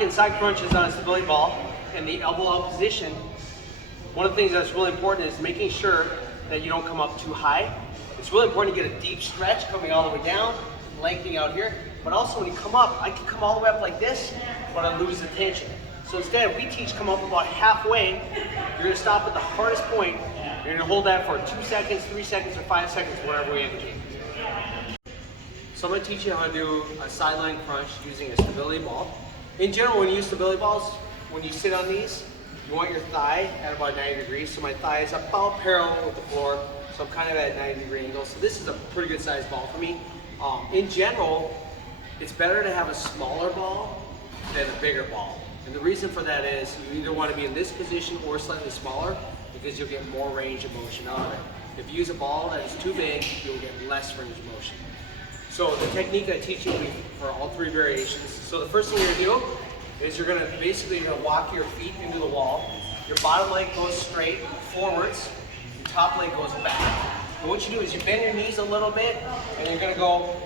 working side crunches on a stability ball in the elbow out position, one of the things that's really important is making sure that you don't come up too high. It's really important to get a deep stretch coming all the way down, lengthening out here. But also when you come up, I can come all the way up like this, but I lose the tension. So instead, we teach come up about halfway. You're gonna stop at the hardest point. You're gonna hold that for 2 seconds, 3 seconds, or 5 seconds, whatever we indicate. So I'm gonna teach you how to do a sideline crunch using a stability ball. In general, when you use stability balls, when you sit on these, you want your thigh at about 90 degrees. So my thigh is about parallel with the floor. So I'm kind of at a 90-degree angle. So this is a pretty good sized ball for me. In general, it's better to have a smaller ball than a bigger ball. And the reason for that is you either want to be in this position or slightly smaller because you'll get more range of motion out of it. If you use a ball that is too big, you'll get less range of motion. So the technique I teach you for all 3 variations. So the first thing you're gonna do is you're gonna walk your feet into the wall. Your bottom leg goes straight forwards, your top leg goes back. And what you do is you bend your knees a little bit and you're gonna go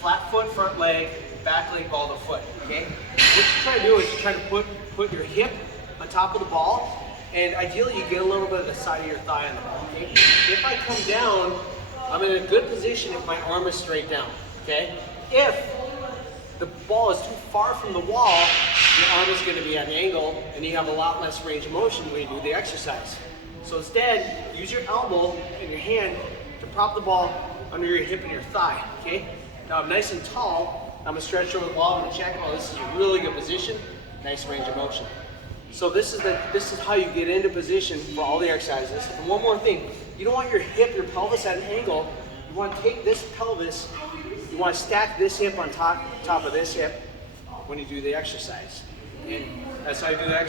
flat foot, front leg, back leg, ball to foot, okay? What you try to do is you try to put your hip on top of the ball, and ideally you get a little bit of the side of your thigh on the ball, okay? If I come down, I'm in a good position if my arm is straight down, okay? If the ball is too far from the wall, your arm is gonna be at an angle, and you have a lot less range of motion when you do the exercise. So instead, use your elbow and your hand to prop the ball under your hip and your thigh, okay? Now I'm nice and tall, I'm gonna stretch over the wall, I'm gonna check, oh, this is a really good position, nice range of motion. So this is how you get into position for all the exercises. And one more thing, you don't want your hip, your pelvis at an angle, you wanna take this pelvis, you wanna stack this hip on top of this hip when you do the exercise. And that's how you do the exercise.